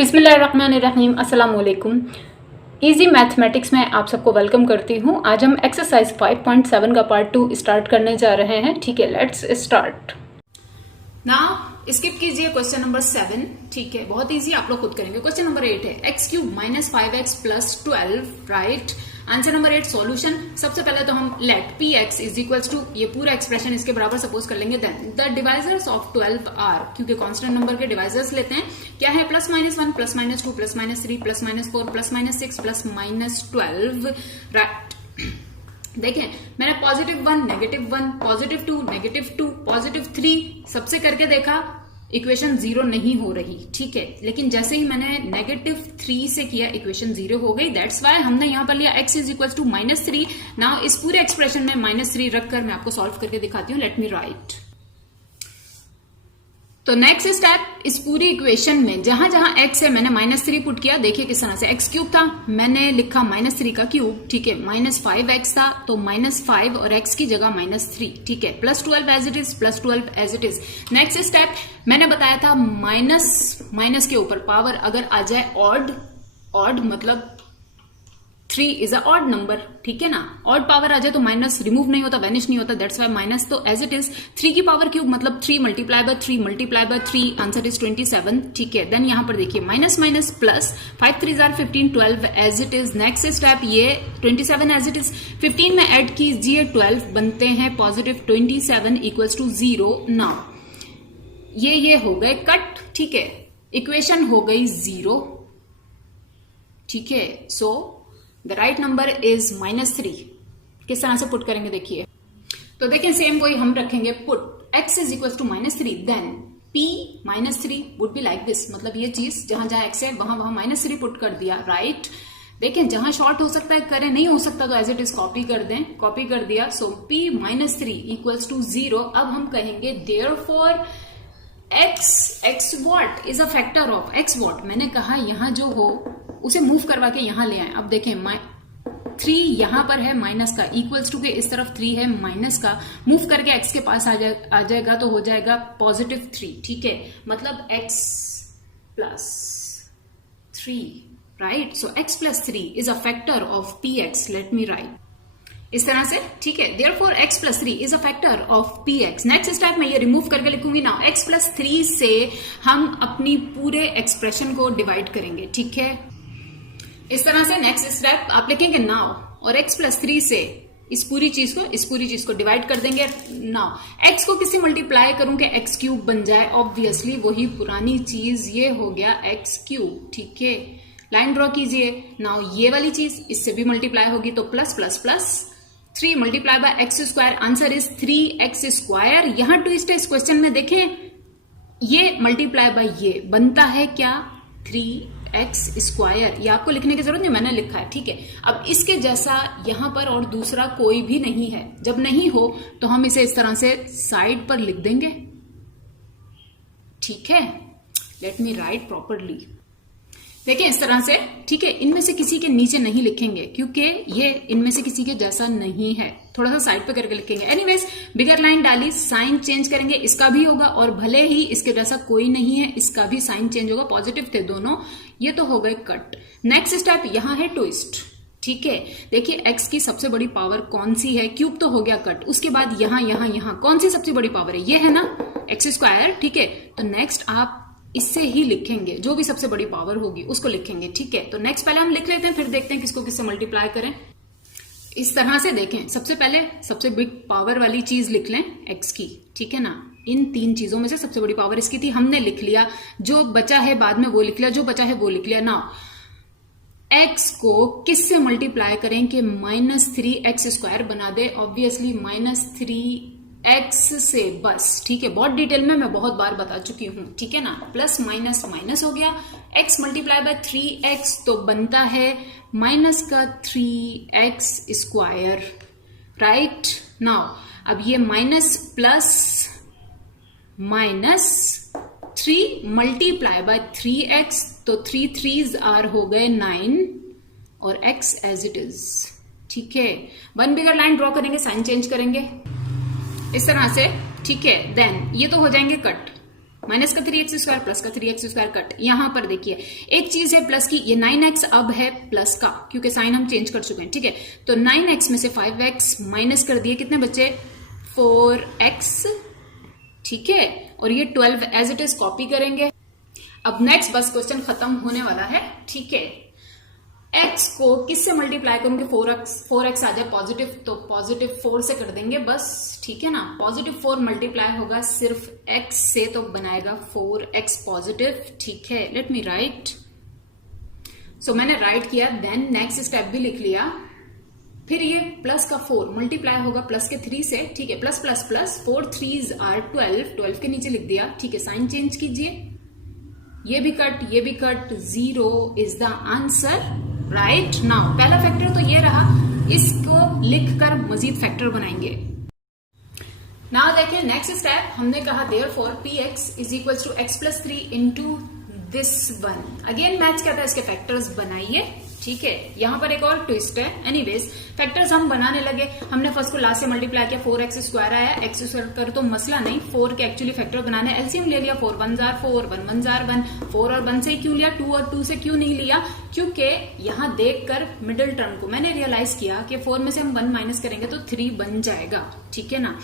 बिस्मिल्लाहिर्रहमानिर्रहीम, अस्सलाम वालेकुम। इजी मैथमेटिक्स में आप सबको वेलकम करती हूँ। आज हम एक्सरसाइज 5.7 का पार्ट 2 स्टार्ट करने जा रहे हैं। ठीक है, लेट्स स्टार्ट। नाउ स्किप कीजिए क्वेश्चन नंबर 7। ठीक है, बहुत इजी, आप लोग खुद करेंगे। क्वेश्चन नंबर 8 है x cube minus 5x plus 12, right. Answer number 8 solution. सबसे पहले तो हम let p x is equals to, ये पूरा एक्सप्रेशन इसके बराबर सपोज कर लेंगे। Then the divisors of 12 are, क्योंकि कांस्टेंट नंबर के डिवाइजर्स लेते हैं, क्या है plus minus 1 plus minus 2 plus minus 3 plus minus 4 plus minus 6 plus minus 12, right. देखें, मैंने positive 1 negative 1 positive 2 negative 2 positive 3 सबसे करके देखा, इक्वेशन 0 नहीं हो रही। ठीक है, लेकिन जैसे ही मैंने नेगेटिव 3 से किया, इक्वेशन 0 हो गई। दैट्स वाई हमने यहां पर लिया x is equal to -3। Now इस पूरे एक्सप्रेशन में -3 रखकर मैं आपको सॉल्व करके दिखाती हूँ। Late me right. तो नेक्स्ट स्टेप, इस पूरी इक्वेशन में जहां जहां x है मैंने -3 पुट किया। देखिए किस तरह से, x क्यूब था, मैंने लिखा -3 का क्यूब। ठीक है, -5x था तो -5 और x की जगह -3। ठीक है, plus 12 as it is, plus 12 as it is. Next step, मैंने बताया था माइनस के ऊपर पावर अगर आ जाए ऑड मतलब 3 इज अ ऑड नंबर। ठीक है ना, ऑड पावर आ जाए तो माइनस रिमूव नहीं होता, वैनिश नहीं होता। दैट्स वाई माइनस तो एज इट इज। 3 की पावर क्यूब मतलब 3 multiply by 3 multiply by 3, answer is 27। ठीक है, देन यहां पर देखिए माइनस माइनस प्लस 5 3 जार 15, 12 as it is. Next step, ये 27 एज इट इज, 15 में ऐड कीजिए 12 बनते हैं पॉजिटिव 27 इक्वल्स टू 0। नाउ ये हो गए कट। ठीक है, इक्वेशन हो गई 0। ठीक है, so the right number is -3। किस तरह से पुट करेंगे देखिए, तो देखें सेम वही हम रखेंगे put x is equal to -3, then p -3 would be like this. मतलब ये चीज जहां जहां x है वहां वहां -3 पुट कर दिया, राइट। देखें जहां शॉर्ट हो सकता है करें, नहीं हो सकता तो एज इट इज कॉपी कर दें। कॉपी कर दिया, सो p -3 इक्वल्स टू 0। अब हम कहेंगे therefore x what is a factor of x what. मैंने कहा यहां जो हो उसे मूव करवा के यहां ले आए। अब देखें 3 यहां पर है माइनस का, इक्वल्स टू के इस तरफ 3 है माइनस का, मूव करके x के पास आ जाएगा तो हो जाएगा पॉजिटिव 3। ठीक है, मतलब x plus 3, right. So x plus 3 is a factor of px। Late me right इस तरह से। ठीक है, therefore x plus 3 is a factor of px। Next step में ये रिमूव करके लिखूंगी। नाउ x प्लस 3 से हम अपनी पूरे एक्सप्रेशन को डिवाइड करेंगे। ठीक है, इस तरह से नेक्स्ट स्टेप आप लिखेंगे नाउ, और x प्लस 3 से इस पूरी चीज को डिवाइड कर देंगे। नाउ x को किससे मल्टीप्लाई करूं कि x क्यूब बन जाए, ऑब्वियसली वही पुरानी चीज, ये हो गया x क्यूब। ठीक है, लाइन ड्रॉ कीजिए। नाउ ये वाली चीज इससे भी मल्टीप्लाई होगी तो plus plus plus 3 multiply bye x square, answer is 3x square. यहां ट्विस्ट है इस क्वेश्चन में, देखें ये मल्टीप्लाई बाय ये बनता है क्या 3x स्क्वायर। ये आपको लिखने की जरूरत नहीं, मैंने लिखा है। ठीक है, अब इसके जैसा यहां पर और दूसरा कोई भी नहीं है। जब नहीं हो तो हम इसे इस तरह से साइड पर लिख देंगे। ठीक है, लेट मी राइट प्रॉपरली। देखिए इस तरह से। ठीक है, इनमें से किसी के नीचे नहीं लिखेंगे क्योंकि ये इनमें से किसी के जैसा नहीं है, थोड़ा सा साइड पे करके लिखेंगे। एनीवेज, बिगर लाइन डाली, साइन चेंज करेंगे, इसका भी होगा, और भले ही इसके जैसा कोई नहीं है इसका भी साइन चेंज होगा। पॉजिटिव थे दोनों, ये तो हो गए कट। नेक्स्ट स्टेप यहां है ट्विस्ट। ठीक है, देखिए x की सबसे बड़ी पावर कौन सी है, क्यूब तो हो गया कट। उसके बाद यहां कौन सी सबसे बड़ी पावर है, ये है ना x स्क्वायर। ठीक है, तो नेक्स्ट आप इससे ही लिखेंगे, जो भी सबसे बड़ी पावर होगी उसको लिखेंगे। ठीक है, तो नेक्स्ट पहले हम लिख लेते हैं, फिर देखते हैं किसको किससे मल्टीप्लाई करें। इस तरह से देखें, सबसे पहले सबसे बिग पावर वाली चीज लिख लें x की। ठीक है ना, इन 3 चीजों में से सबसे बड़ी पावर इसकी थी, हमने लिख लिया। जो बचा है बाद में वो लिख लिया, जो बचा है वो लिख लिया। नाउ x को किससे मल्टीप्लाई करें कि -3x स्क्वायर बना दे, ऑब्वियसली -3x से, बस। ठीक है, बहुत डिटेल में मैं बहुत बार बता चुकी हूं। ठीक है ना, प्लस माइनस माइनस हो गया, x मल्टीप्लाई बाय 3x तो बनता है माइनस का 3x स्क्वायर, राइट। नाउ अब ये minus plus -3 multiply bye 3x, तो 3 3s आर हो गए 9 और x एज इट इज। ठीक है, वन बिगर लाइन ड्रॉ करेंगे, साइन चेंज करेंगे इस तरह से। ठीक है, देन ये तो हो जाएंगे कट। माइनस का 3x² प्लस का 3x² कट। यहां पर देखिए एक चीज है प्लस की, ये 9x अब है प्लस का क्योंकि साइन हम चेंज कर चुके हैं, ठीक है। तो 9x में से 5x माइनस कर दिए, कितने बचे 4x, ठीक है। और ये 12 एज इट इज कॉपी करेंगे। अब नेक्स्ट बस क्वेश्चन खत्म होने वाला है, ठीक है। x को किससे मल्टीप्लाई करूंगे, 4x आ जाए पॉजिटिव, तो पॉजिटिव 4 से कर देंगे बस, ठीक है ना। पॉजिटिव 4 मल्टीप्लाई होगा सिर्फ x से, तो बनाएगा 4x पॉजिटिव, ठीक है। Late me right. सो मैंने राइट किया, देन नेक्स्ट स्टेप भी लिख लिया। फिर ये प्लस का 4 मल्टीप्लाई होगा प्लस के 3 से, ठीक है। Plus plus plus 4 3s are 12 के नीचे लिख दिया, ठीक है। साइन चेंज कीजिए, ये भी कट, ये भी cut, 0 is the answer, right. Now पहला फैक्टर तो ये रहा, इसको लिखकर मजीद फैक्टर बनाएंगे। नाउ देखिए नेक्स्ट स्टेप, हमने कहा therefore px is equal to x plus 3 into this one. Again maths कहता है इसके फैक्टर्स बनाइए, ठीक है। यहां पर एक और ट्विस्ट है। एनीवेज फैक्टर्स हम बनाने लगे, हमने फर्स्ट को लास्ट से मल्टीप्लाई किया, 4x² आया, x² कर तो मसला नहीं, 4 के एक्चुअली फैक्टर बनाने, एलसीएम ले लिया, 4 1 जार 4, 1 1 जार 1, 4 और 1 से क्यों लिया, 2 और 2 से क्यों नहीं लिया, क्योंकि यहां देखकर मिडिल टर्म को मैंने रियलाइज किया कि 4 में से हम 1 माइनस करेंगे तो 3 बन जाएगा, ठीक है ना।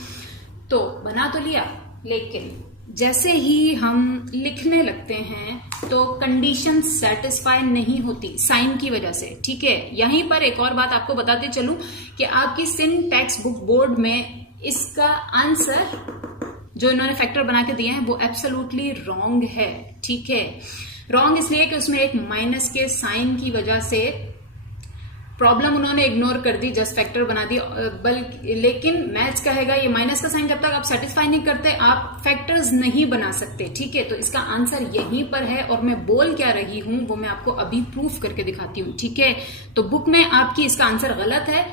तो बना तो लिया, लेकिन जैसे ही हम लिखने लगते हैं तो कंडीशन सेटिस्फाई नहीं होती साइन की वजह से, ठीक है। यहीं पर एक और बात आपको बताते चलूं कि आपकी सिंटैक्स बुक बोर्ड में इसका आंसर जो इन्होंने फैक्टर बना के दिए हैं वो एब्सोल्युटली रॉन्ग है, ठीक है। रॉन्ग इसलिए कि उसमें एक माइनस के साइन की वजह से प्रॉब्लम उन्होंने इग्नोर कर दी, जस्ट फैक्टर बना दी। बल्कि लेकिन मैथ्स कहेगा ये माइनस का साइन जब तक आप सेटिस्फाई नहीं करते आप फैक्टर्स नहीं बना सकते, ठीक है। तो इसका आंसर यहीं पर है, और मैं बोल क्या रही हूं वो मैं आपको अभी प्रूफ करके दिखाती हूं, ठीक है। तो बुक में आपकी इसका आंसर गलत है,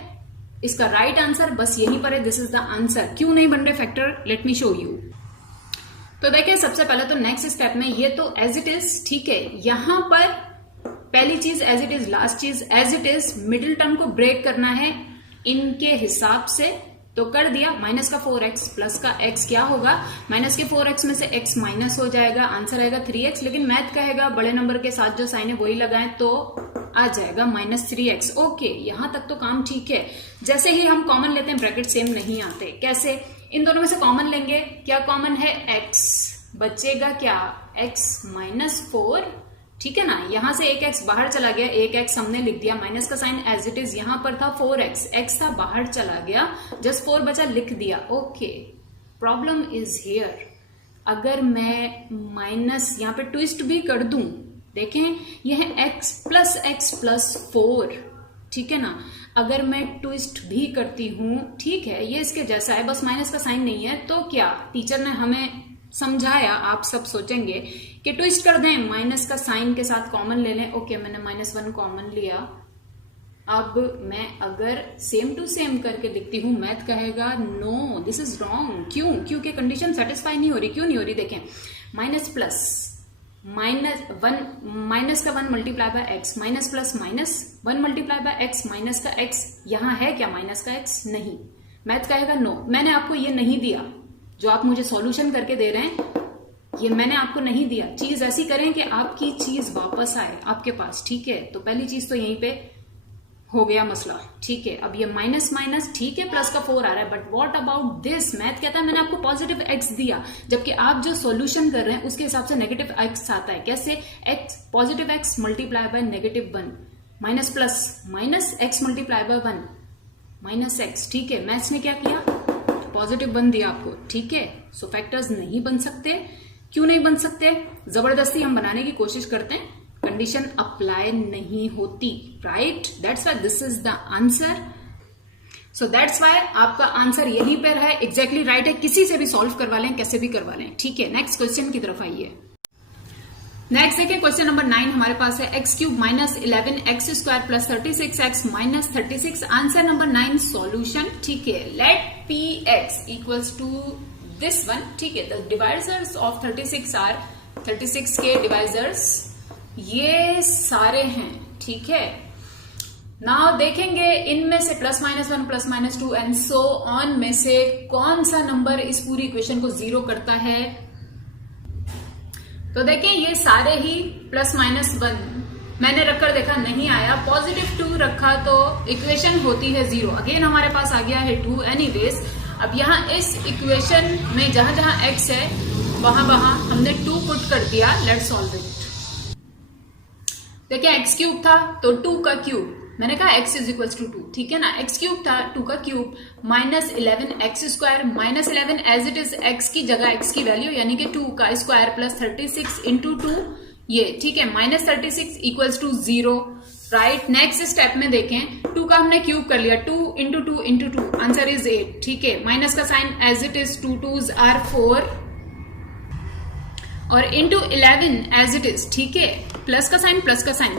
इसका राइट आंसर बस यहीं पर है, दिस इज द आंसर। क्यों नहीं बन रहे factor, let me show you. तो देखिए सबसे पहले तो नेक्स्ट स्टेप में ये तो एज इट इज, ठीक है। यहां पर पहली चीज एज इट इज, लास्ट चीज as it is, middle term को ब्रेक करना है इनके हिसाब से, तो कर दिया। माइनस का 4x प्लस का x क्या होगा, माइनस के 4x में से x माइनस हो जाएगा, आंसर आएगा 3x। लेकिन मैथ कहेगा बड़े नंबर के साथ जो साइन है वही लगाएं, तो आ जाएगा -3x। ओके, यहां तक तो काम ठीक है। जैसे ही हम कॉमन लेते हैं ब्रैकेट सेम नहीं आते, कैसे, इन दोनों में से कॉमन लेंगे, क्या कॉमन है x, बचेगा क्या x -4, ठीक है ना। यहां से एक x बाहर चला गया, एक x हमने लिख दिया, माइनस का साइन एज इट इज यहां पर था 4x, x था बाहर चला गया, जस्ट 4 बचा लिख दिया। Okay, problem is here. अगर मैं माइनस यहां पे ट्विस्ट भी कर दूं, देखें यह है x प्लस 4, ठीक है ना। अगर मैं ट्विस्ट भी करती हूं, ठीक है, ये इसके जैसा है, बस माइनस का साइन नहीं है, तो क्या टीचर ने हमें समझाया, आप सब सोचेंगे कि ट्विस्ट कर दें, माइनस का साइन के साथ कॉमन ले लें। ओके, मैंने -1 कॉमन लिया। अब मैं अगर सेम टू सेम करके लिखती हूं, मैथ कहेगा नो दिस इज रॉन्ग। क्यों, क्योंकि कंडीशन सेटिस्फाई नहीं हो रही। क्यों नहीं हो रही, देखें, माइनस प्लस माइनस का 1 multiply by x, minus plus minus 1 multiply by x, minus का x यहां है क्या, माइनस का x नहीं। मैथ कहेगा नो, मैंने आपको ये नहीं दिया जो आप मुझे सॉल्यूशन करके दे रहे हैं, ये मैंने आपको नहीं दिया। चीज ऐसी करें कि आपकी चीज वापस आए आपके पास, ठीक है। तो पहली चीज तो यहीं पे हो गया मसला, ठीक है। अब ये माइनस माइनस, ठीक है, प्लस का 4 आ रहा है, but what about this, math कहता है मैंने आपको पॉजिटिव x दिया, जबकि आप जो सॉल्यूशन कर रहे हैं उसके हिसाब से नेगेटिव x आता है। कैसे, x positive x multiply by -1, minus plus minus x multiply by 1 minus x, ठीक है। मैथ्स ने क्या किया, पॉजिटिव बन दिया आपको, ठीक है। सो फैक्टर्स नहीं बन सकते। क्यों नहीं बन सकते, जबरदस्ती हम बनाने की कोशिश करते हैं, कंडीशन अप्लाई नहीं होती, right. That's why this is the answer. So that's why आपका आंसर यहीं पर है, एग्जैक्टली राइट है। किसी से भी सॉल्व करवा लें, कैसे भी करवा लें, ठीक है। नेक्स्ट क्वेश्चन की तरफ आइए। नेक्स्ट देखिए क्वेश्चन नंबर 9 हमारे पास है x³ -11x² plus 36x minus 36। Answer number 9 solution, ठीक है। Let px equals to this one, ठीक है। द डिवाइजर्स ऑफ 36 आर 36 के डिवाइजर्स ये सारे हैं, ठीक है। नाउ देखेंगे इनमें से +-1 +-2 एंड सो ऑन में से कौन सा नंबर इस पूरी इक्वेशन को 0 करता है। तो देखें ये सारे ही प्लस माइनस 1 मैंने रखकर देखा नहीं आया, पॉजिटिव 2 रखा तो इक्वेशन होती है 0। अगेन हमारे पास आ गया है 2 एनीवेज। अब यहाँ इस इक्वेशन में जहां जहां x है वहां वहां हमने 2 पुट कर दिया। Let's solve it. देखिए x क्यूब था तो 2 का क्यूब, मैंने कहा x इज इक्वल टू 2, ठीक है ना। x क्यूब था 2 का cube minus 11x square, minus 11 as it is x की जगह x की वैल्यू यानी कि 2 का स्क्वायर प्लस 36 इंटू 2 ये, ठीक है, minus 36 equals to 0, right. Next step में देखें 2 का हमने क्यूब कर लिया, 2 इंटू 2 इंटू 2, आंसर इज 8, ठीक है। माइनस का sign as it is, 2 2s are 4 और इंटू 11 एज इट इज, ठीक है, प्लस का sign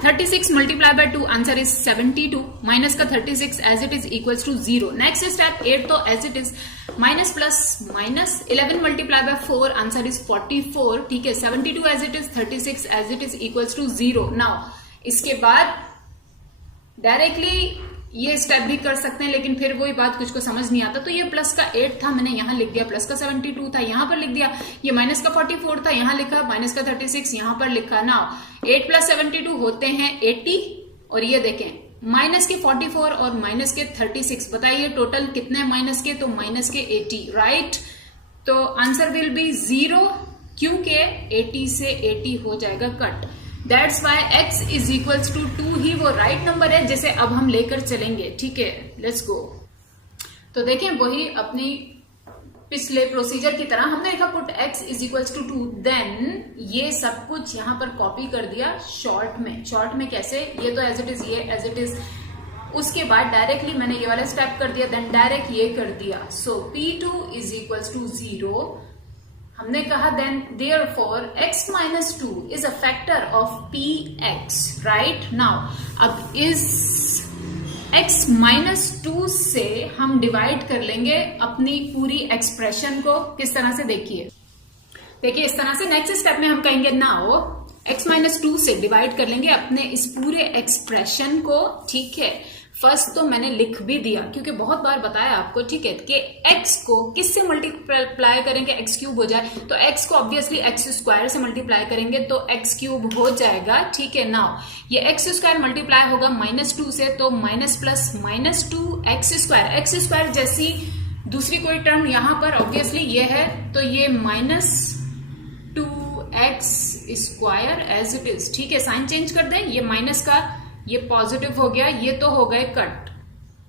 36 multiply by 2, answer is 72, minus का 36 as it is equals to 0। Next step 8 तो as it is, minus plus minus 11 multiply by 4, answer is 44, ठीक है। 72 as it is, 36 as it is equals to 0। Now इसके बाद directly ये step भी कर सकते हैं, लेकिन फिर वही बात कुछ को समझ नहीं आता। तो ये प्लस का 8 था, मैंने यहां लिख दिया, प्लस का 72 था यहां पर लिख दिया, ये माइनस का 44 था यहां लिखा, माइनस का 36 यहां पर लिखा। नाउ 8 प्लस 72 होते हैं 80, और ये देखें माइनस के 44 और माइनस के 36, बताइए टोटल कितने माइनस के, तो माइनस के 80, राइट। तो आंसर विल बी 0 क्योंकि 80 से 80 हो जाएगा cut. That's why x is equals to 2 ही वो राइट नंबर है जिसे अब हम लेकर चलेंगे, ठीक है। Let's go. तो देखें वही अपनी पिछले प्रोसीजर की तरह हमने लिखा put x is equals to 2, then ये सब कुछ यहां पर कॉपी कर दिया शॉर्ट में। शॉर्ट में कैसे, ये तो एज इट इज, ये एज इट इज, उसके बाद डायरेक्टली मैंने ये वाला स्टेप कर दिया, देन डायरेक्ट ये कर दिया। So p2 is equals to 0। हमने कहा then therefore x minus 2 is a factor of px, right. Now अब इस x माइनस 2 से हम डिवाइड कर लेंगे अपनी पूरी एक्सप्रेशन को। किस तरह से, देखिए इस तरह से। नेक्स्ट स्टेप में हम कहेंगे नाउ x माइनस 2 से डिवाइड कर लेंगे अपने इस पूरे एक्सप्रेशन को, ठीक है। फर्स्ट तो मैंने लिख भी दिया क्योंकि बहुत बार बताया आपको, ठीक है, कि x को किससे मल्टीप्लाई करेंगे, x क्यूब हो जाए, तो x को ऑब्वियसली x स्क्वायर से मल्टीप्लाई करेंगे तो x क्यूब हो जाएगा, ठीक है। नाउ ये x स्क्वायर मल्टीप्लाई होगा माइनस 2 से, तो minus plus minus 2 x square जैसी दूसरी कोई टर्म यहां पर ऑब्वियसली ये है, तो ये minus 2x square as it is, ठीक है। साइन चेंज कर दें, ये माइनस का ये पॉजिटिव हो गया, ये तो हो गए कट,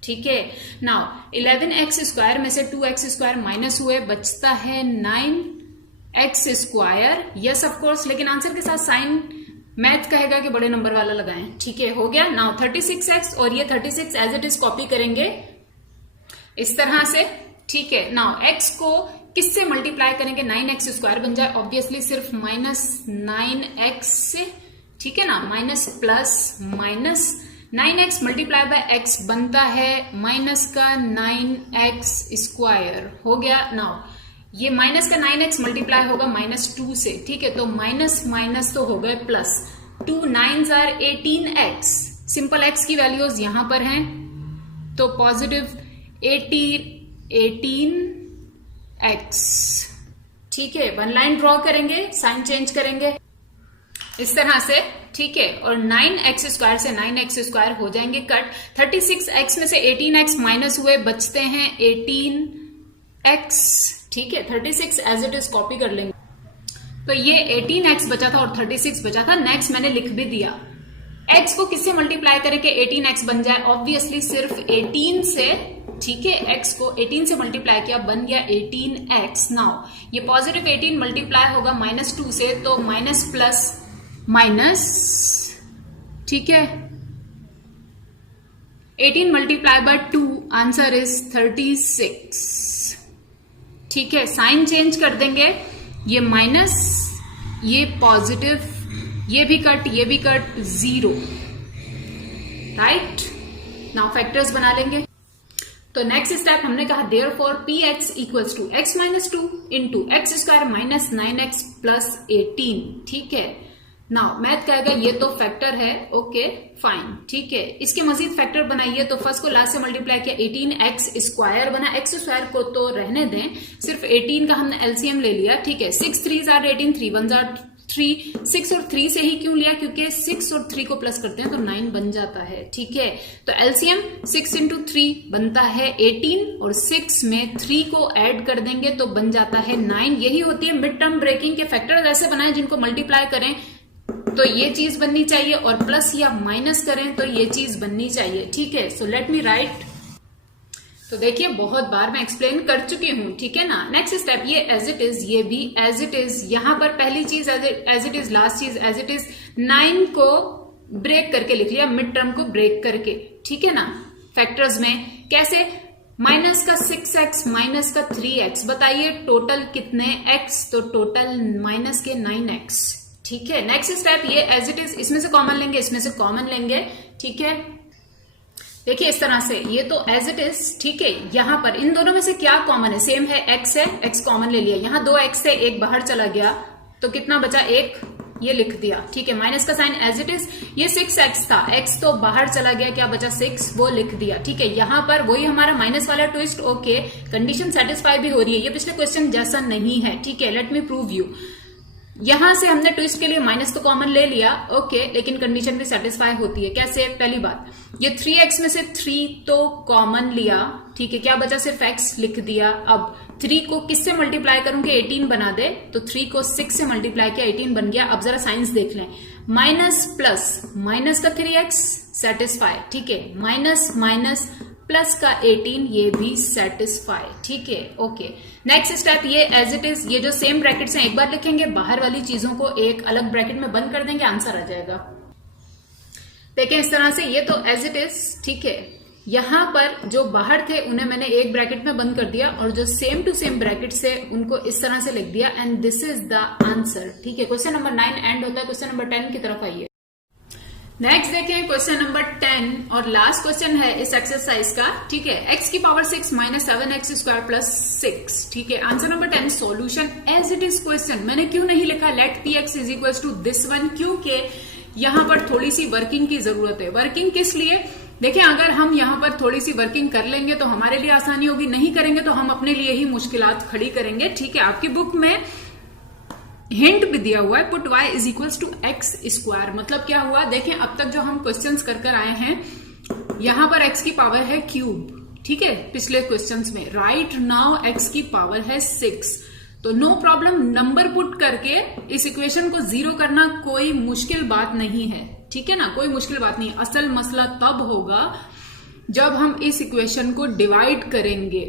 ठीक है। नाउ 11x स्क्वायर में से 2x स्क्वायर माइनस हुए, बचता है 9x square, yes of course, लेकिन आंसर के साथ साइन मैथ कहेगा कि बड़े नंबर वाला लगाएं, ठीक है, हो गया। नाउ 36x और ये 36 एज इट इज कॉपी करेंगे इस तरह से, ठीक है। नाउ x को किससे मल्टीप्लाई करेंगे, 9x स्क्वायर बन जाए, ऑब्वियसली सिर्फ माइनस 9x से, ठीक है ना, minus plus minus 9x multiply by x बनता है माइनस का 9x स्क्वायर, हो गया। नाउ ये माइनस का 9x मल्टीप्लाई होगा माइनस 2 से, ठीक है, तो माइनस माइनस तो हो गए plus, 2 9s are 18x, simple x की वैल्यूज यहां पर हैं, तो पॉजिटिव 18x, ठीक है। वन लाइन ड्रॉ करेंगे, साइन चेंज करेंगे इस तरह से, ठीक है, और 9x स्क्वायर से 9x स्क्वायर हो जाएंगे कट। 36x में से 18x माइनस हुए, बचते हैं 18x, ठीक है। 36 एज इट इज कॉपी कर लेंगे, तो ये 18x बचा था और 36 बचा था। नेक्स्ट मैंने लिख भी दिया, x को किससे मल्टीप्लाई करें कि 18x बन जाए, ऑब्वियसली सिर्फ 18 से, ठीक है। x को 18 से मल्टीप्लाई किया, बन गया 18x। नाउ ये पॉजिटिव 18 मल्टीप्लाई होगा माइनस 2 से, तो माइनस प्लस माइनस, ठीक है, 18 मल्टीप्लाई बाय 2, आंसर इज 36, ठीक है। साइन चेंज कर देंगे, ये माइनस, ये पॉजिटिव, ये भी कट, ये भी कट, 0, राइट। नाउ फैक्टर्स बना लेंगे। तो नेक्स्ट स्टेप हमने कहा therefore px equals to x minus 2 into x square minus 9x plus 18, ठीक है। नाउ मैथ कहेगा ये तो फैक्टर है, ओके फाइन, ठीक है। इसके मजीद फैक्टर बनाइए, तो फर्स्ट को लास्ट से मल्टीप्लाई किया, 18x स्क्वायर बना, x स्क्वायर को तो रहने दें, सिर्फ 18 का हमने एलसीएम ले लिया, ठीक है। 6 3s आर 18, 3 1s आर 6 और 3 से ही क्यों लिया, क्योंकि 6 और 3 को प्लस करते हैं तो 9 बन जाता है। ठीक है, तो एलसीएम 6 इंटू 3 बनता है 18 और 6 में 3 को ऐड कर देंगे तो बन जाता है 9। यही होती है मिड टर्म ब्रेकिंग के फैक्टर्स ऐसे बनाए जिनको मल्टीप्लाई करें तो ये चीज बननी चाहिए और प्लस या माइनस करें तो ये चीज बननी चाहिए। ठीक है, सो लेट मी राइट। तो देखिए बहुत बार मैं एक्सप्लेन कर चुकी हूं, ठीक है ना। नेक्स्ट स्टेप, ये एज इट इज, ये भी एज इट इज। यहां पर पहली चीज एज इट इज, लास्ट चीज एज इट इज। 9 को ब्रेक करके लिख लिया, मिड टर्म को ब्रेक करके, ठीक है ना। फैक्टर्स में कैसे, माइनस का 6x माइनस का 3x, बताइए टोटल कितने x, तो टोटल माइनस के 9x। ठीक है, नेक्स्ट स्टेप, ये एज इट इज, इसमें से कॉमन लेंगे, इसमें से कॉमन लेंगे। ठीक है, देखिए इस तरह से, ये तो एज इट इज। ठीक है, यहां पर इन दोनों में से क्या कॉमन है, सेम है, x है, x कॉमन ले लिया। यहां 2x है, एक बाहर चला गया तो कितना बचा, 1, ये लिख दिया। ठीक है, माइनस का साइन एज इट इज। ये 6x था, x तो बाहर चला गया, क्या बचा 6, वो लिख दिया। ठीक है, यहां पर वही हमारा माइनस वाला ट्विस्ट। ओके, कंडीशन सेटिस्फाई भी हो रही है, ये पिछले क्वेश्चन जैसा नहीं है। ठीक है, लेट मी प्रूव यू। यहां से हमने ट्विस्ट के लिए माइनस तो कॉमन ले लिया, ओके, लेकिन कंडीशन भी सेटिस्फाई होती है। कैसे, पहली बात, ये 3x में से 3 तो कॉमन लिया, ठीक है, क्या बचा, सिर्फ x लिख दिया। अब 3 को किससे मल्टीप्लाई करूंगी, 18 बना दे, तो 3 को 6 से मल्टीप्लाई किया, 18 बन गया। अब जरा साइंस देख लें, माइनस प्लस, माइनस का 3x सेटिस्फाई, ठीक है, माइनस माइनस प्लस का 18, ये भी सेटिस्फाई। ठीक है, ओके। नेक्स्ट स्टेप, ये एज इट इज, ये जो सेम ब्रैकेट्स हैं एक बार लिखेंगे, बाहर वाली चीजों को एक अलग ब्रैकेट में बंद कर देंगे, आंसर आ जाएगा। देखें इस तरह से, ये तो एज इट इज। ठीक है, यहां पर जो बाहर थे उन्हें मैंने एक ब्रैकेट में बंद कर दिया और जो सेम टू सेम ब्रैकेट से उनको इस तरह से लिख दिया, and this is the answer. ठीक है, क्वेश्चन नंबर 9 एंड होता है, क्वेश्चन नंबर 10 की तरफ आइए। नेक्स्ट देखें क्वेश्चन नंबर 10 और लास्ट क्वेश्चन है इस एक्सरसाइज का। ठीक है, x की power 6 minus 7x square plus 6। ठीक है, answer number 10, solution as it is question. मैंने क्यों नहीं लिखा let px is equal to this one, क्योंकि यहां पर थोड़ी सी वर्किंग की जरूरत है। वर्किंग किस लिए, देखें अगर हम यहां पर थोड़ी सी वर्किंग कर लेंगे तो हमारे लिए आसानी होगी, नहीं करेंगे तो हम अपने लिए ही मुश्किलात खड़ी करेंगे। ठीक है, आपकी बुक में हिंट भी दिया हुआ है, put y is equals to x square. मतलब क्या हुआ, देखें अब तक जो हम क्वेश्चंस कर आए हैं, यहां पर x की पावर है क्यूब। ठीक है, पिछले क्वेश्चंस में राइट नाउ x की पावर है 6, तो नो प्रॉब्लम, नंबर पुट करके इस इक्वेशन को 0 करना कोई मुश्किल बात नहीं है। ठीक है ना, कोई मुश्किल बात नहीं। असल मसला तब होगा जब हम इस इक्वेशन को डिवाइड करेंगे,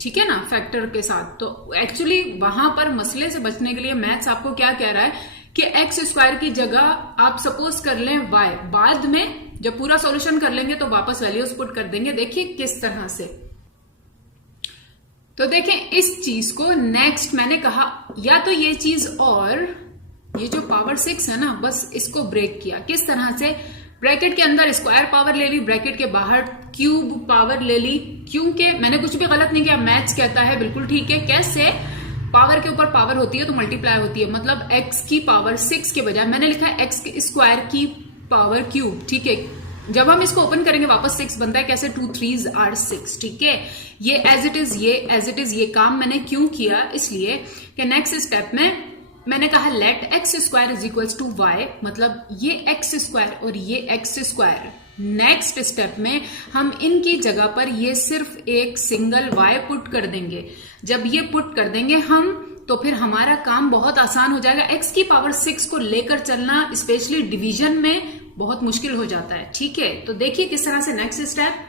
ठीक है ना, फैक्टर के साथ। तो एक्चुअली वहां पर मसले से बचने के लिए मैथ्स आपको क्या कह रहा है कि एक्स स्क्वायर की जगह आप सपोज कर लें y, बाद में जब पूरा सॉल्यूशन कर लेंगे तो वापस वैल्यूज पुट कर देंगे। देखिए किस तरह से, तो देखें इस चीज को, नेक्स्ट मैंने कहा या तो ये चीज और ये जो पावर 6 है ना, बस इसको ब्रेक किया। किस तरह से, ब्रैकेट के अंदर स्क्वायर पावर ले ली, ब्रैकेट के बाहर क्यूब पावर ले ली, क्योंकि मैंने कुछ भी गलत नहीं किया, मैथ्स कहता है बिल्कुल ठीक है। कैसे, पावर के ऊपर पावर होती है तो मल्टीप्लाई होती है, मतलब x की पावर 6 के बजाय मैंने लिखा है x स्क्वायर की पावर क्यूब। ठीक है, जब हम इसको ओपन करेंगे वापस 6 बनता है, कैसे, 2 3s are 6। ठीक है, ये एज इट इज, ये एज इट इज। ये काम मैंने क्यों किया, इसलिए कि नेक्स्ट स्टेप में मैंने कहा let x square is equals to y, मतलब ये एक्स स्क्वायर और ये एक्स स्क्वायर। नेक्स्ट स्टेप में हम इनकी जगह पर ये सिर्फ एक सिंगल y पुट कर देंगे। जब ये पुट कर देंगे हम, तो फिर हमारा काम बहुत आसान हो जाएगा। x की पावर 6 को लेकर चलना स्पेशली डिवीजन में बहुत मुश्किल हो जाता है। ठीक है, तो देखिए किस तरह से नेक्स्ट स्टेप,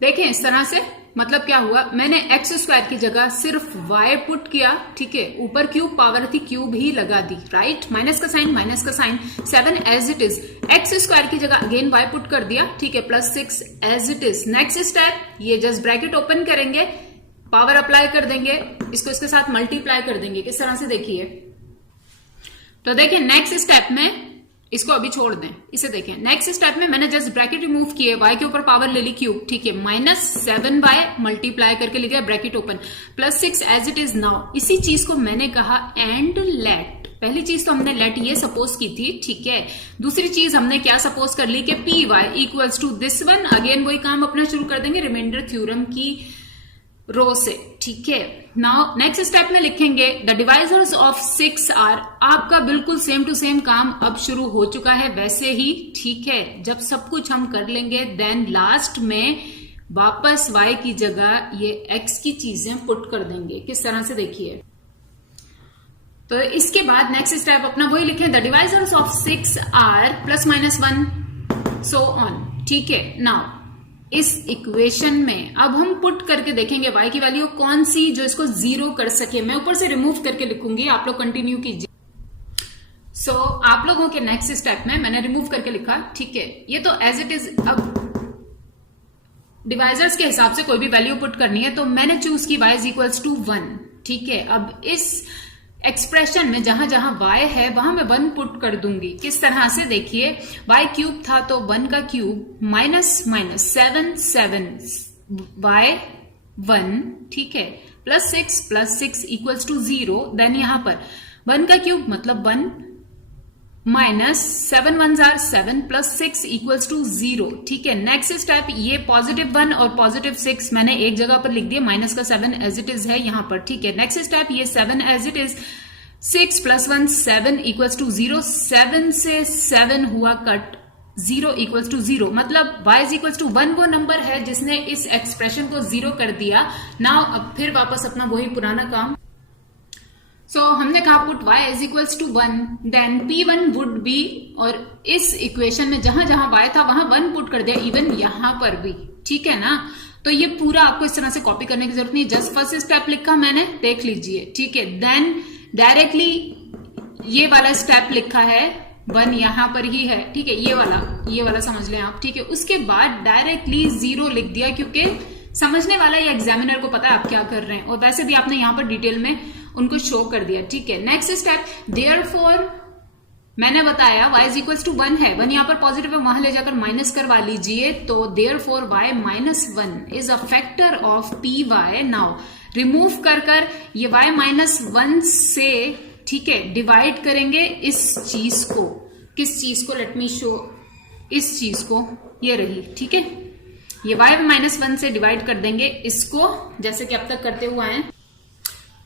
देखें इस तरह से, मतलब क्या हुआ, मैंने एक्स स्क्वायर की जगह सिर्फ y पुट किया। ठीक है, ऊपर क्यूब पावर थी, क्यूब ही लगा दी, राइट, माइनस का sign 7 as it is. X square की जगह अगेन y पुट कर दिया, ठीक है, plus 6 as it is. Next step, ये जस्ट ब्रैकेट ओपन करेंगे, पावर अप्लाई कर देंगे, इसको इसके साथ मल्टीप्लाई कर देंगे। किस तरह से, देखिए, तो देखिए नेक्स्ट स्टेप में इसको अभी छोड़ दें, इसे देखें। नेक्स्ट स्टेप में मैंने जस्ट ब्रैकेट रिमूव किए, y के ऊपर पावर ले ली क्यूब, ठीक है, माइनस 7y मल्टीप्लाई करके लिखा bracket open, plus 6 as it is. Now इसी चीज को मैंने कहा एंड लेट, पहली चीज तो हमने लेट ये सपोज की थी, ठीक है। दूसरी चीज हमने क्या सपोज कर ली कि p y equals to this one. अगेन वही काम अपना शुरू कर देंगे रिमाइंडर थ्योरम की रो से, ठीक है। नाउ नेक्स्ट स्टेप में लिखेंगे द डिवाइजर्स ऑफ 6 आर। आपका बिल्कुल सेम टू सेम काम अब शुरू हो चुका है वैसे ही, ठीक है। जब सब कुछ हम कर लेंगे देन लास्ट में वापस y की जगह ये x की चीजें पुट कर देंगे। किस तरह से देखिए, तो इसके बाद नेक्स्ट स्टेप अपना वही लिखें, the divisors of 6 are plus minus 1 so on, ठीक है। नाउ इस इक्वेशन में अब हम पुट करके देखेंगे y की वैल्यू कौन सी जो इसको 0 कर सके। मैं ऊपर से रिमूव करके लिखूंगी, आप लोग कंटिन्यू कीजिए। सो आप लोगों के नेक्स्ट स्टेप में मैंने रिमूव करके लिखा, ठीक है। ये तो एज इट इज, अब डिवाइजर्स के हिसाब से कोई भी वैल्यू पुट करनी है तो मैंने चूज की y इज इक्वल्स टू 1, ठीक है। अब इस एक्सप्रेशन में जहां जहां y है वहां मैं 1 पुट कर दूंगी। किस तरह से देखिए, y क्यूब था तो 1 का क्यूब माइनस माइनस 7 y 1, ठीक है, प्लस 6 इक्वल्स टू 0। देन यहां पर 1 का क्यूब मतलब 1 minus 7 1s are 7 plus 6 equals to 0, ठीक है। नेक्स्ट स्टेप, ये पॉजिटिव 1 और पॉजिटिव 6 मैंने एक जगह पर लिख दिया, माइनस का 7 एज इट इज है यहां पर, ठीक है। नेक्स्ट स्टेप, ये 7 as it is, 6 plus 1 7 equals to 0, 7 से 7 हुआ कट, 0 इक्वल्स टू 0, मतलब y इज इक्वल्स टू 1 वो नंबर है जिसने इस एक्सप्रेशन को 0 कर दिया। नाउ अब फिर वापस अपना वही पुराना काम। सो हमने कहा put y is equals to 1, then p1 would be, और इस इक्वेशन में जहां जहां y था वहां 1 पुट कर दिया, इवन यहां पर भी, ठीक है ना। तो ये पूरा आपको इस तरह से कॉपी करने की जरूरत नहीं, जस्ट फर्स्ट स्टेप लिखा मैंने, देख लीजिए, ठीक है। देन डायरेक्टली ये वाला स्टेप लिखा है, 1 यहां पर ही है, ठीक है, ये वाला समझ लें आप, ठीक है। उसके बाद डायरेक्टली 0 लिख दिया, क्योंकि समझने वाला या एग्जामिनर को पता है आप क्या कर रहे हैं, और वैसे भी आपने यहां पर डिटेल में उनको शो कर दिया, ठीक है। नेक्स्ट स्टेप, देयरफॉर मैंने बताया y इज इक्वल्स टू 1 है, 1 यहां पर पॉजिटिव है, वहां ले जाकर माइनस करवा लीजिए, तो therefore y minus 1 is a factor of p y. Now remove कर ये y माइनस 1 से, ठीक है, डिवाइड करेंगे इस चीज को, किस चीज को, लेट मी शो, इस चीज को, ये रही, ठीक है। ये y माइनस 1 से डिवाइड कर देंगे इसको, जैसे कि अब तक करते हुए हैं।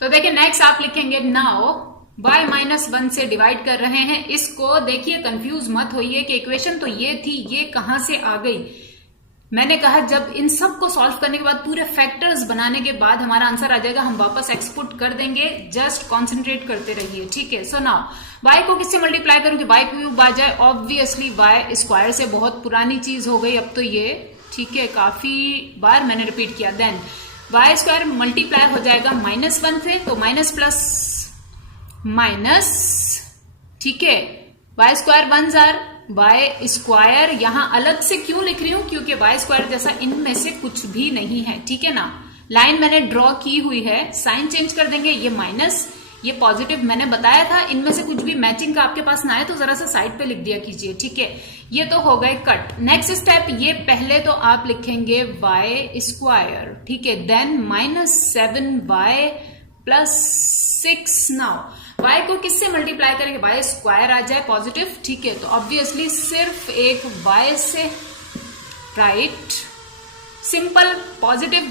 तो देखिए नेक्स्ट आप लिखेंगे, नाउ y माइनस 1 से डिवाइड कर रहे हैं इसको। देखिए कंफ्यूज मत होइए कि इक्वेशन तो ये थी, ये कहां से आ गई। मैंने कहा जब इन सब को सॉल्व करने के बाद, पूरे फैक्टर्स बनाने के बाद हमारा आंसर आ जाएगा, हम वापस एक्सपुट कर देंगे, जस्ट कॉन्सेंट्रेट करते रहिए, ठीक है। सो नाउ y को किससे मल्टीप्लाई करूं कि y क्यूब आ जाए, ऑब्वियसली y स्क्वायर से बहुत पुरानी चीज हो गई अब तो ये, ठीक है, काफी बार मैंने रिपीट किया। देन y स्क्वायर मल्टीप्लाई हो जाएगा माइनस 1 से, तो माइनस प्लस माइनस, ठीक है, y square 1s are y square, यहां अलग से क्यों लिख रही हूं, क्योंकि y स्क्वायर जैसा इनमें से कुछ भी नहीं है, ठीक है ना। लाइन मैंने ड्रॉ की हुई है, साइन चेंज कर देंगे, ये माइनस, ये पॉजिटिव, मैंने बताया था इनमें से कुछ भी मैचिंग का आपके पास ना आए तो जरा सा साइड पे लिख दिया कीजिए, ठीक है। ये तो हो गए कट। नेक्स्ट स्टेप, ये पहले तो आप लिखेंगे y स्क्वायर, ठीक है, then minus 7y plus 6। Now y को किससे मल्टीप्लाई करेंगे, y स्क्वायर आ जाए पॉजिटिव, ठीक है, तो ऑब्वियसली सिर्फ एक y से, राइट, सिंपल पॉजिटिव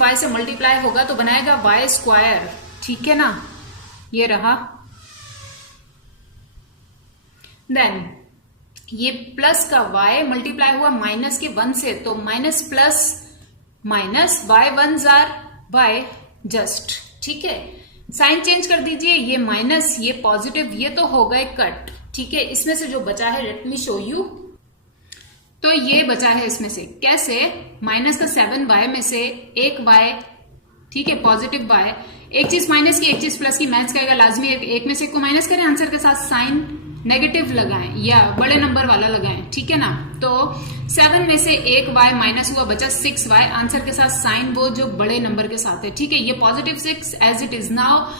y से मल्टीप्लाई होगा तो बनाएगा y स्क्वायर, ठीक है ना, ये रहा। देन ये प्लस का y मल्टीप्लाई हुआ माइनस के 1 से, तो minus plus minus y 1s are y just, ठीक है। साइन चेंज कर दीजिए, ये माइनस, ये पॉजिटिव, ये तो हो गए कट, ठीक है। इसमें से जो बचा है, लेट मी शो यू, तो ये बचा है इसमें से, कैसे, माइनस का 7y में से एक y, ठीक है, पॉजिटिव y, एक चीज माइनस की एक चीज प्लस की, मैच करेगा लाजमी, एक में से एक को माइनस करें, आंसर के साथ साइन नेगेटिव लगाएं या बड़े नंबर वाला लगाएं, ठीक है ना। तो 7 में से एक y माइनस हुआ, बचा 6y, आंसर के साथ साइन वो जो बड़े नंबर के साथ है, ठीक है। ये positive 6 as it is. Now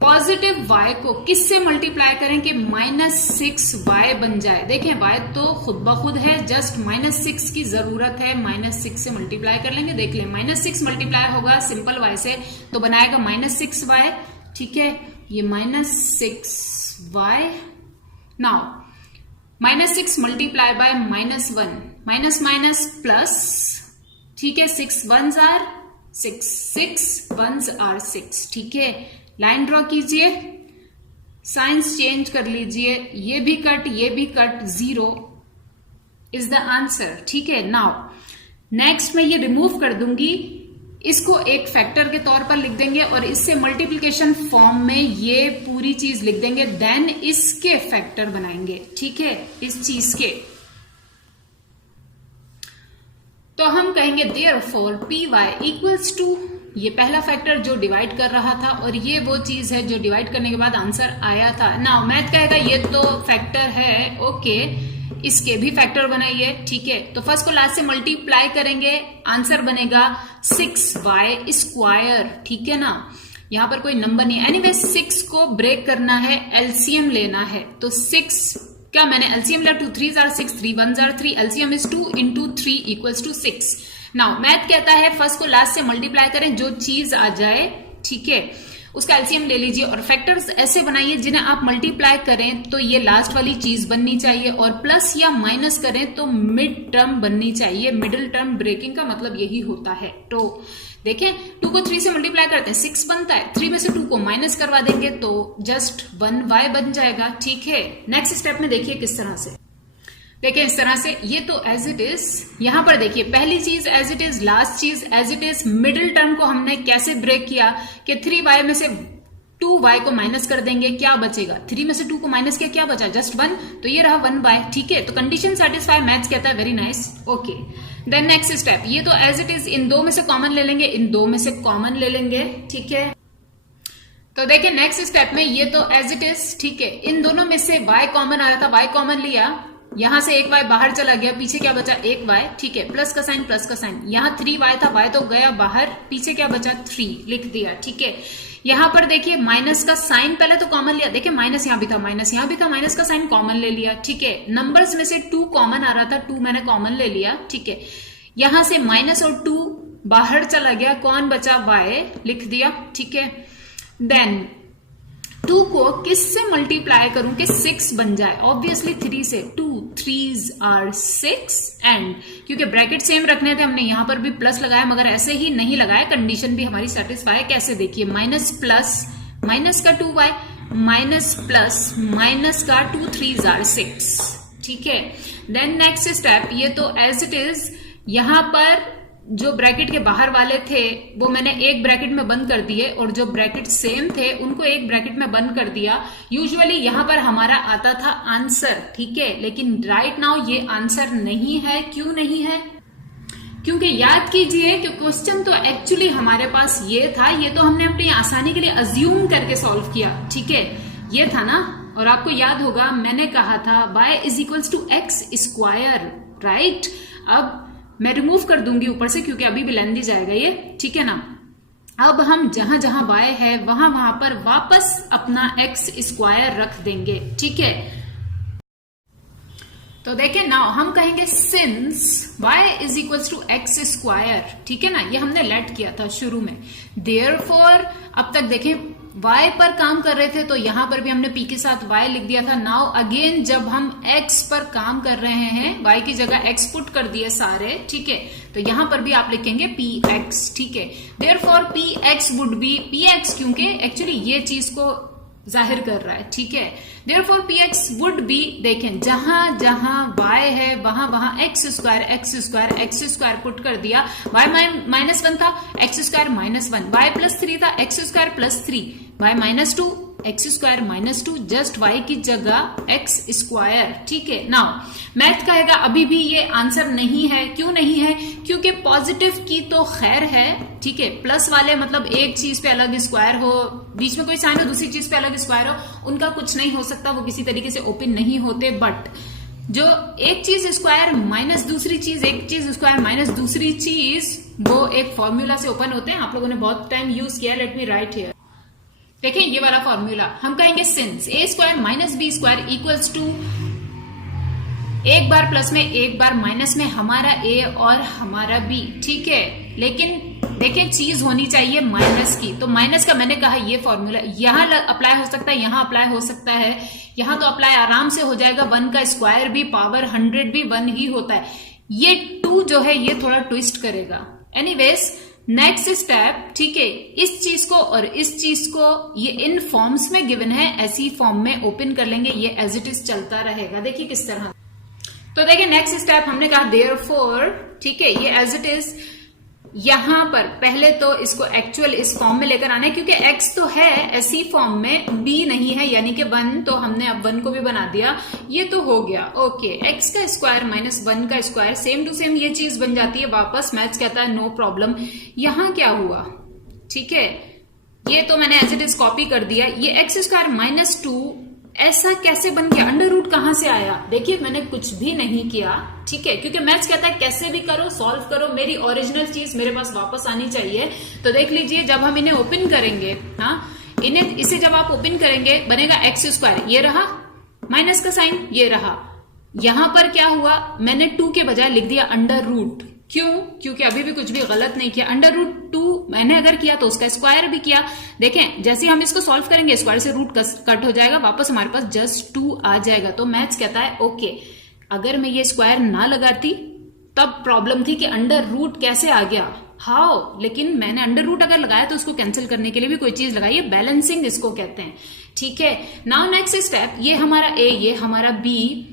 positive y को किससे मल्टीप्लाई करें कि माइनस 6y बन जाए। देखें y तो खुद ब खुद है, जस्ट माइनस 6 की जरूरत है, माइनस 6 से मल्टीप्लाई कर लेंगे। देख लें माइनस 6 मल्टीप्लाई होगा सिंपल y से तो बनाएगा माइनस 6y, ठीक है, ये minus 6y। Now minus 6 multiply by minus 1, minus minus plus, ठीक है, 6 1s आर 6 6 1s आर 6। ठीक है, लाइन ड्रॉ कीजिए, साइंस चेंज कर लीजिए, ये भी कट, 0 इज द आंसर। ठीक है, नाउ नेक्स्ट मैं ये रिमूव कर दूंगी, इसको एक फैक्टर के तौर पर लिख देंगे और इससे मल्टीप्लिकेशन फॉर्म में ये पूरी चीज लिख देंगे, देन इसके फैक्टर बनाएंगे। ठीक है, इस चीज के, तो हम कहेंगे therefore p y equals to, ये पहला फैक्टर जो डिवाइड कर रहा था और ये वो चीज है जो डिवाइड करने के बाद आंसर आया था। नाउ मैथ कहेगा ये तो फैक्टर है, ओके, इसके भी फैक्टर बनाइए। ठीक है, तो फर्स्ट को लास्ट से मल्टीप्लाई करेंगे, आंसर बनेगा 6y स्क्वायर। ठीक है ना, यहां पर कोई नंबर नहीं, एनीवे 6 को ब्रेक करना है, एलसीएम लेना है, तो 6 क्या मैंने एलसीएम लिया, 2 3s are 6, 3 1s are 3, LCM is 2 into 3 equals to 6। Now math कहता है फर्स्ट को लास्ट से मल्टीप्लाई करें, जो चीज आ जाए, ठीक है, उसका एलसीएम ले लीजिए और फैक्टर्स ऐसे बनाइए जिन्हें आप मल्टीप्लाई करें तो ये लास्ट वाली चीज बननी चाहिए और प्लस या माइनस करें तो मिड टर्म बननी चाहिए। मिडिल टर्म ब्रेकिंग का मतलब यही होता है। तो देखें, 2 को 3 से मल्टीप्लाई करते हैं 6 बनता है, 3 में से 2 को माइनस करवा देंगे तो जस्ट 1y बन जाएगा। ठीक है, नेक्स्ट स्टेप में देखिए किस तरह से, देखिए इस तरह से, ये तो एज इट इज, यहां पर देखिए पहली चीज एज इट इज, लास्ट चीज as it is, middle term को हमने कैसे ब्रेक किया कि 3y में से 2y को माइनस कर देंगे, क्या बचेगा, 3 में से 2 को माइनस किया, क्या बचा, जस्ट 1, तो ये रहा 1y। ठीक है, तो कंडीशन सेटिस्फाई, मैथ्स कहता है very nice, okay. Then next step, ये तो एज इट इज, इन दो में से कॉमन ले लेंगे, इन दो में से कॉमन ले लेंगे। ठीक है, तो देखिए नेक्स्ट स्टेप में ये तो एज इट इज, ठीक है, इन दोनों में से y कॉमन आ रहा था, y कॉमन लिया, यहां से एक y बाहर चला गया, पीछे क्या बचा, एक y। ठीक है, प्लस का साइन, प्लस का साइन, यहां 3y था, y तो गया बाहर, पीछे क्या बचा, 3 लिख दिया। ठीक है, यहां पर देखिए माइनस का साइन पहले तो कॉमन लिया, देखिए माइनस यहां भी था, माइनस यहां भी था, माइनस का साइन कॉमन ले लिया। ठीक है, नंबर्स में से 2 कॉमन आ रहा था, 2 मैंने कॉमन ले लिया। ठीक है, यहां से माइनस और 2 बाहर चला गया, कौन बचा, y लिख दिया। ठीक है, देन 2 को किससे मल्टीप्लाई करूं कि 6 बन जाए, ऑब्वियसली 3 से, 2 3s are 6 एंड क्योंकि ब्रैकेट सेम रखने थे हमने यहां पर भी प्लस लगाया, मगर ऐसे ही नहीं लगाया, कंडीशन भी हमारी सेटिस्फाई, कैसे देखिए, माइनस प्लस, माइनस का 2y, माइनस प्लस, माइनस का 2 3s are 6। ठीक है, देन नेक्स्ट स्टेप, ये तो एज इट इज, यहां पर जो ब्रैकेट के बाहर वाले थे वो मैंने एक ब्रैकेट में बंद कर दिए और जो ब्रैकेट सेम थे उनको एक ब्रैकेट में बंद कर दिया। यूजुअली यहां पर हमारा आता था आंसर, ठीक है, लेकिन राइट नाउ ये आंसर नहीं है। क्यों नहीं है, क्योंकि याद कीजिए कि क्वेश्चन तो एक्चुअली हमारे पास ये था, ये तो हमने अपनी आसानी के लिए अज्यूम करके सॉल्व किया। ठीक है, ये था ना, और आपको याद होगा मैंने कहा था y is equals to x square, right. अब मैं रिमूव कर दूंगी ऊपर से क्योंकि अभी भी लेंदी जाएगा ये, ठीक है ना। अब हम जहां जहां y है वहां वहां पर वापस अपना x स्क्वायर रख देंगे। ठीक है, तो देखिए नाउ हम कहेंगे since y is equals to x square, ठीक है ना, ये हमने लेट किया था शुरू में। देयरफॉर अब तक देखें y पर काम कर रहे थे तो यहां पर भी हमने p के साथ y लिख दिया था। नाउ अगेन जब हम x पर काम कर रहे हैं, y की जगह x पुट कर दिए सारे, ठीक है, तो यहां पर भी आप लिखेंगे px। ठीक है, therefore px would be px, क्योंकि एक्चुअली ये चीज को जाहिर कर रहा है। ठीक है, देयरफॉर px वुड बी, देखें जहां जहां y है वहां वहां एक्स स्क्वायर पुट कर दिया। y माइनस 1 था, x square minus 1, y plus 3 था, x square plus 3, y minus 2, x square minus 2, just y की जगह एक्स स्क्वायर। ठीक है, नाउ मैथ कहेगा अभी भी ये आंसर नहीं है। क्यों नहीं है, क्योंकि पॉजिटिव की तो खैर है, ठीक है, प्लस वाले मतलब एक चीज पे अलग स्क्वायर हो, बीच में कोई साइन हो, दूसरी चीज पे अलग स्क्वायर हो, उनका कुछ नहीं हो सकता, वो किसी तरीके से ओपन नहीं होते। बट जो एक चीज स्क्वायर माइनस दूसरी चीज, एक चीज स्क्वायर माइनस दूसरी चीज, वो एक फॉर्मूला से ओपन होते हैं। आप लोगों ने बहुत टाइम यूज किया, लेट मी राइट हियर। देखिए ये वाला फॉर्मूला हम कहेंगे since a square minus b square equals to, एक बार प्लस में एक बार माइनस में हमारा ए और हमारा बी। ठीक है, लेकिन देखिए चीज होनी चाहिए माइनस की, तो माइनस का मैंने कहा ये फॉर्मूला यहां अप्लाई हो सकता है, यहां अप्लाई हो सकता है, यहां तो अप्लाई आराम से हो जाएगा। 1 का स्क्वायर भी, पावर 100 भी 1 ही होता है। ये 2 जो है ये थोड़ा ट्विस्ट करेगा। एनीवेज नेक्स्ट स्टेप, ठीक है, इस चीज को और इस चीज को ये इन फॉर्म्स में गिवन है, ऐसी फॉर्म में ओपन कर लेंगे, ये एज इट इज चलता रहेगा। देखिए किस तरह। तो देखिए नेक्स्ट स्टेप हमने कहा देयरफॉर, ठीक है, ये एज इट इज यहां पर पहले तो इसको एक्चुअल इस फॉर्म में लेकर आना है, क्योंकि x तो है ऐसी फॉर्म में, b नहीं है यानी कि 1, तो हमने अब 1 को भी बना दिया, ये तो हो गया। ओके, x का स्क्वायर माइनस 1 का स्क्वायर सेम टू सेम ये चीज बन जाती है वापस। मैथ्स कहता है नो प्रॉब्लम। यहां क्या हुआ, ठीक है, ये तो मैंने एज इट इज कॉपी कर दिया। ये एक्स स्क्वायर माइनस 2 ऐसा कैसे बन गया, अंडर रूट कहां से आया? देखिए मैंने कुछ भी नहीं किया, ठीक है, क्योंकि मैथ्स कहता है कैसे भी करो, सॉल्व करो, मेरी ओरिजिनल चीज मेरे पास वापस आनी चाहिए। तो देख लीजिए जब हम इन्हें ओपन करेंगे, हाँ, इसे जब आप ओपन करेंगे बनेगा एक्स स्क्वायर, ये रहा माइनस का साइन, ये रहा। यहां पर क्या हुआ, मैंने 2 के बजाय लिख दिया अंडर रूट। क्यों? क्योंकि अभी भी कुछ भी गलत नहीं किया। अंडर रूट 2 मैंने अगर किया तो उसका स्क्वायर भी किया। देखें जैसे हम इसको सॉल्व करेंगे स्क्वायर से रूट कट हो जाएगा, वापस हमारे पास जस्ट 2 आ जाएगा। तो मैथ्स कहता है ओके, अगर मैं ये स्क्वायर ना लगाती तब प्रॉब्लम थी कि अंडर रूट कैसे आ गया, हाउ, लेकिन मैंने अंडर रूट अगर लगाया तो उसको कैंसिल करने के लिए भी कोई चीज लगाई है, बैलेंसिंग इसको कहते हैं, ठीक है। नाउ नेक्स्ट स्टेप, ये हमारा ए, ये हमारा बी,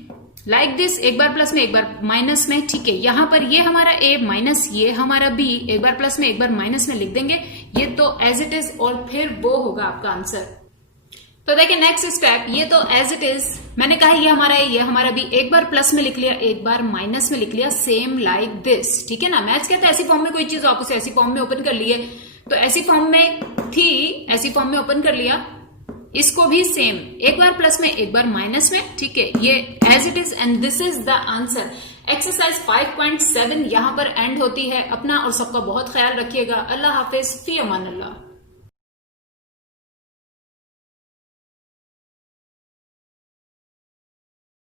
लाइक दिस, एक बार प्लस में एक बार माइनस में, ठीक है। यहां पर ये हमारा ए माइनस ये हमारा बी, एक बार प्लस में एक बार माइनस में लिख देंगे, ये तो एज इट इज, और फिर वो होगा आपका आंसर। तो देखिए नेक्स्ट स्टेप, ये तो एज इट इज, मैंने कहा ये हमारा ए, ये हमारा बी, एक बार प्लस में लिख लिया एक बार माइनस में लिख लिया, सेम लाइक दिस, ठीक है ना। मैथ्स कहता है ऐसी फॉर्म में कोई चीज आप उसे ऐसी फॉर्म में ओपन कर लिए, तो ऐसी फॉर्म में थी, ऐसी फॉर्म में ओपन कर लिया, इसको भी सेम, एक बार प्लस में एक बार माइनस में, ठीक है, ये as it is, and this is the answer. Exercise 5.7 यहां पर एंड होती है। अपना और सबका बहुत ख्याल रखिएगा। अल्लाह हाफिज, फी अमान अल्लाह।